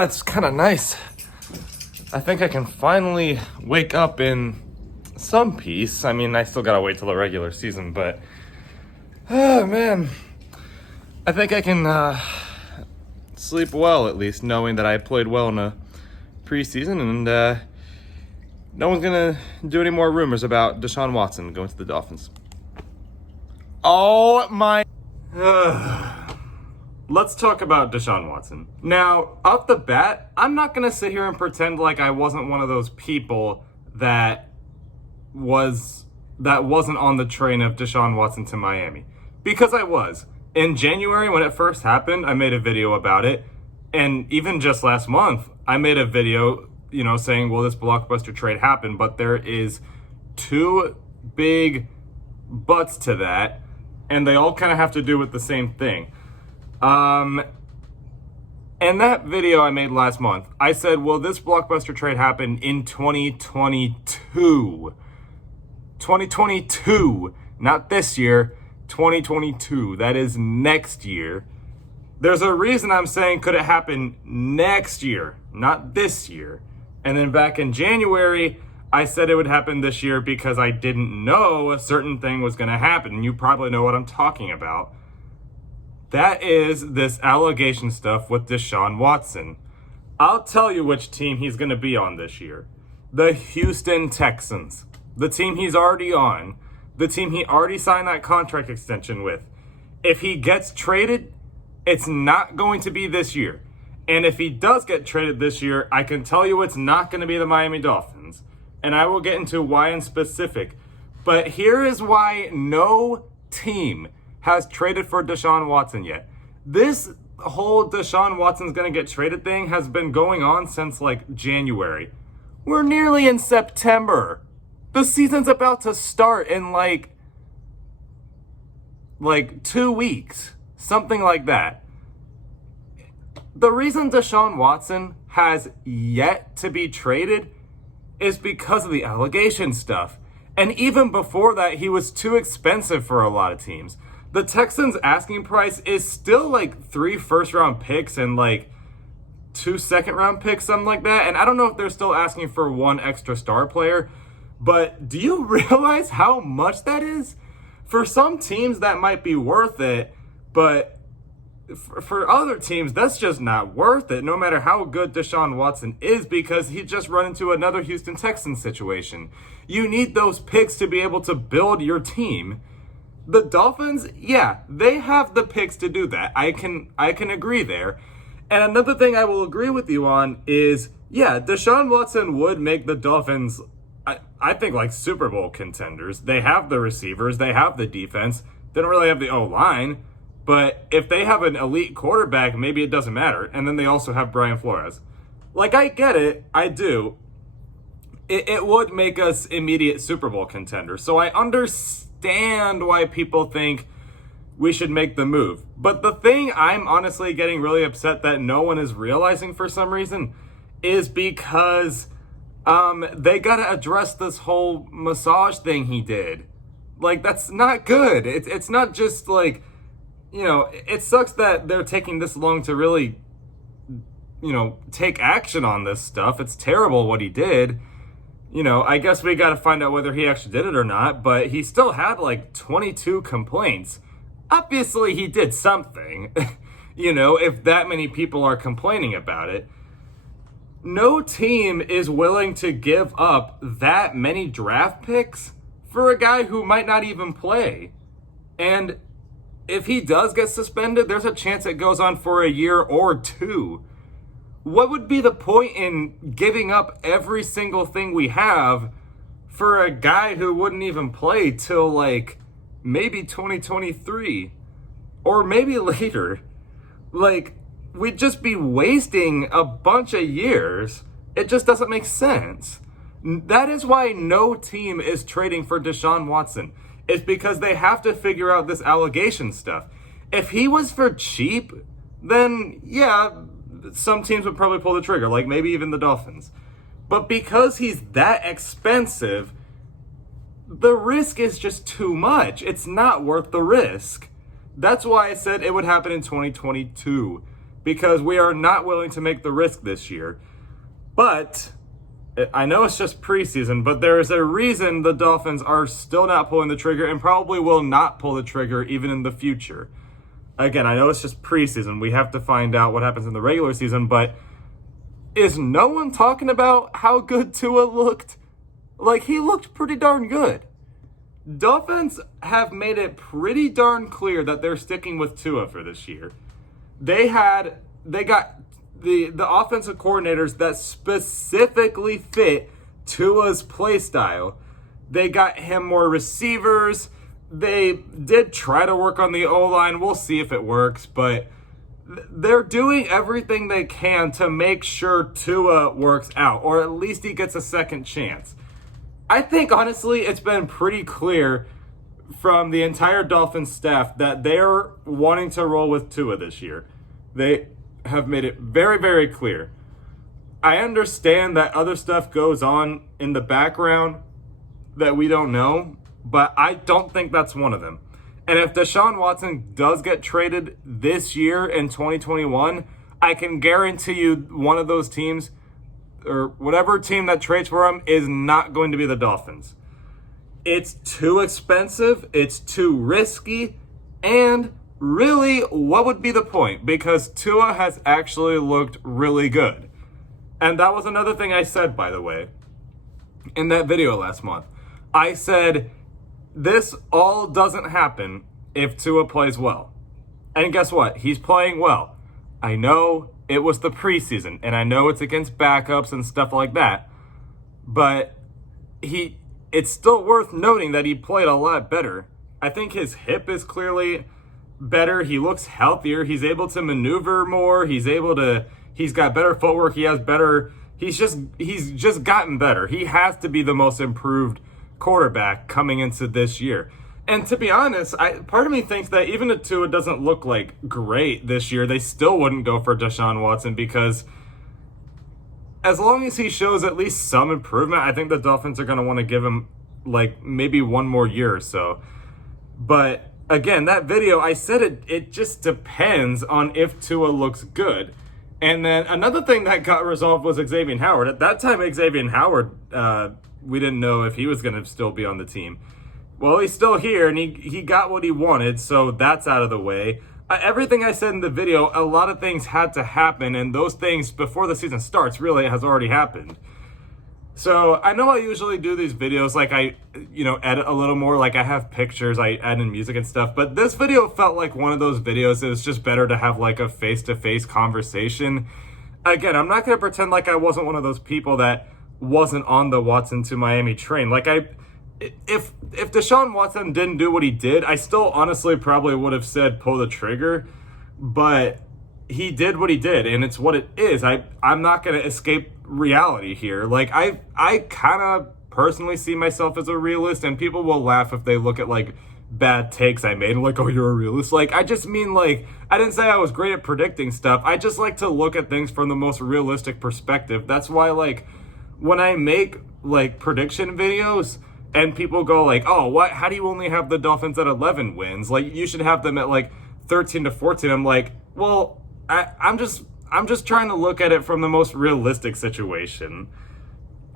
It's kind of nice. I think I can finally wake up in some peace. I mean, I still gotta wait till the regular season, but man, I think I can sleep well, at least knowing that I played well in a preseason, and no one's gonna do any more rumors about Deshaun Watson going to the Dolphins. Oh my. Let's talk about Deshaun Watson. Now, off the bat, I'm not going to sit here and pretend like I wasn't one of those people that wasn't on the train of Deshaun Watson to Miami. Because I was. In January, when it first happened, I made a video about it. And even just last month, I made a video, saying, will this blockbuster trade happen? But there is two big buts to that. And they all kind of have to do with the same thing. And that video I made last month, I said, will this blockbuster trade happen in 2022? 2022, not this year, 2022. That is next year. There's a reason I'm saying could it happen next year, not this year. And then back in January, I said it would happen this year because I didn't know a certain thing was going to happen. And you probably know what I'm talking about. That is this allegation stuff with Deshaun Watson. I'll tell you which team he's going to be on this year. The Houston Texans. The team he's already on. The team he already signed that contract extension with. If he gets traded, it's not going to be this year. And if he does get traded this year, I can tell you it's not going to be the Miami Dolphins. And I will get into why in specific. But here is why no team has traded for Deshaun Watson yet. This whole Deshaun Watson's going to get traded thing has been going on since like January. We're nearly in September. The season's about to start in like 2 weeks. Something like that. The reason Deshaun Watson has yet to be traded is because of the allegation stuff. And even before that, he was too expensive for a lot of teams. The Texans' asking price is still like 3 first-round picks and like 2 second-round picks, something like that. And I don't know if they're still asking for 1 extra star player. But do you realize how much that is? For some teams, that might be worth it. But for other teams, that's just not worth it, no matter how good Deshaun Watson is, because he just run into another Houston Texans situation. You need those picks to be able to build your team. The Dolphins, yeah, they have the picks to do that. I can agree there. And another thing I will agree with you on is, yeah, Deshaun Watson would make the Dolphins, I think, like Super Bowl contenders. They have the receivers. They have the defense. They don't really have the O-line. But if they have an elite quarterback, maybe it doesn't matter. And then they also have Brian Flores. Like, I get it. I do. It would make us immediate Super Bowl contenders. So I understand why people think we should make the move. But the thing I'm honestly getting really upset that no one is realizing for some reason is because they got to address this whole massage thing he did. Like, that's not good. It's not just like, it sucks that they're taking this long to really, take action on this stuff. It's terrible what he did. I guess we got to find out whether he actually did it or not, but he still had like 22 complaints. Obviously, he did something, if that many people are complaining about it. No team is willing to give up that many draft picks for a guy who might not even play. And if he does get suspended, there's a chance it goes on for a year or 2. What would be the point in giving up every single thing we have for a guy who wouldn't even play till like maybe 2023 or maybe later? Like, we'd just be wasting a bunch of years. It just doesn't make sense. That is why no team is trading for Deshaun Watson. It's because they have to figure out this allegation stuff. If he was for cheap, then yeah, some teams would probably pull the trigger, like maybe even the Dolphins. But because he's that expensive, the risk is just too much. It's not worth the risk. That's why I said it would happen in 2022, because we are not willing to make the risk this year. But I know it's just preseason, but there is a reason the Dolphins are still not pulling the trigger and probably will not pull the trigger even in the future. Again, I know it's just preseason. We have to find out what happens in the regular season, but is no one talking about how good Tua looked? Like, he looked pretty darn good. Dolphins have made it pretty darn clear that they're sticking with Tua for this year. They got the offensive coordinators that specifically fit Tua's play style. They got him more receivers. They did try to work on the O-line. We'll see if it works, but they're doing everything they can to make sure Tua works out, or at least he gets a second chance. I think, honestly, it's been pretty clear from the entire Dolphins staff that they're wanting to roll with Tua this year. They have made it very, very clear. I understand that other stuff goes on in the background that we don't know, but I don't think that's one of them. And if Deshaun Watson does get traded this year in 2021, I can guarantee you one of those teams, or whatever team that trades for him, is not going to be the Dolphins. It's too expensive, it's too risky, and really, what would be the point? Because Tua has actually looked really good. And that was another thing I said, by the way, in that video last month. I said, this all doesn't happen if Tua plays well. And guess what? He's playing well. I know it was the preseason, and I know it's against backups and stuff like that, but it's still worth noting that he played a lot better. I think his hip is clearly better. He looks healthier. He's able to maneuver more. He's got better footwork. He's just gotten better. He has to be the most improved quarterback coming into this year. And to be honest, part of me thinks that even if Tua doesn't look like great this year, they still wouldn't go for Deshaun Watson, because as long as he shows at least some improvement, I think the Dolphins are going to want to give him like maybe one more year or so. But again, that video, I said it just depends on if Tua looks good. And then another thing that got resolved was Xavier Howard. At that time, Xavier Howard, we didn't know if he was going to still be on the team. Well, he's still here, and he got what he wanted, so that's out of the way. Everything I said in the video, a lot of things had to happen, and those things, before the season starts, really has already happened. So I know I usually do these videos, like I edit a little more, like I have pictures, I add in music and stuff, but this video felt like one of those videos. It was just better to have like a face-to-face conversation. Again, I'm not going to pretend like I wasn't one of those people that wasn't on the Watson to Miami train. Like if Deshaun Watson didn't do what he did, I still honestly probably would have said pull the trigger, but he did what he did, and it's what it is. I'm not going to escape reality here. Like I kind of personally see myself as a realist, and people will laugh if they look at like bad takes I made, like, oh, you're a realist. Like, I just mean, like, I didn't say I was great at predicting stuff. I just like to look at things from the most realistic perspective. That's why, like, when I make like prediction videos and people go like, oh, how do you only have the Dolphins at 11 wins? Like, you should have them at like 13 to 14. I'm like, well, I'm just trying to look at it from the most realistic situation.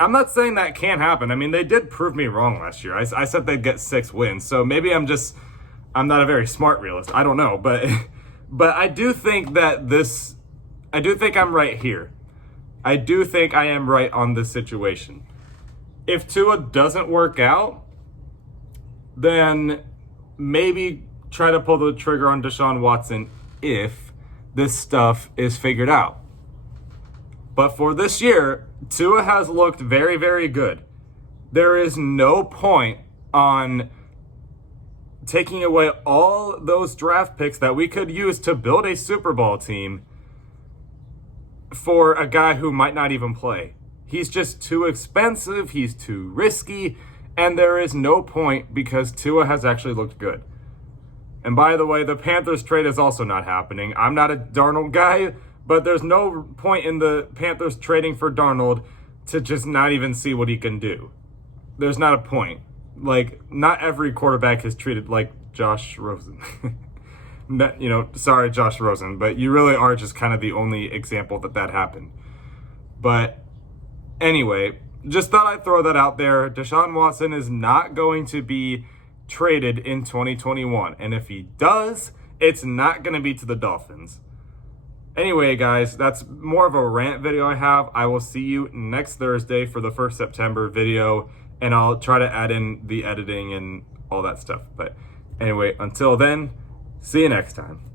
I'm not saying that can't happen. I mean, they did prove me wrong last year. I said they'd get 6 wins. So maybe I'm not a very smart realist. I don't know. But I do think I'm right here. I do think I am right on this situation. If Tua doesn't work out, then maybe try to pull the trigger on Deshaun Watson if this stuff is figured out. But for this year, Tua has looked very, very good. There is no point on taking away all those draft picks that we could use to build a Super Bowl team for a guy who might not even play. He's just too expensive, he's too risky, and there is no point because Tua has actually looked good. And by the way, the Panthers trade is also not happening. I'm not a Darnold guy, but there's no point in the Panthers trading for Darnold to just not even see what he can do. There's not a point. Like, not every quarterback is treated like Josh Rosen. Sorry, Josh Rosen, but you really are just kind of the only example that happened. But anyway, just thought I'd throw that out there. Deshaun Watson is not going to be traded in 2021. And if he does, it's not going to be to the Dolphins. Anyway, guys, that's more of a rant video I have. I will see you next Thursday for the 1st September video, and I'll try to add in the editing and all that stuff. But anyway, until then, see you next time.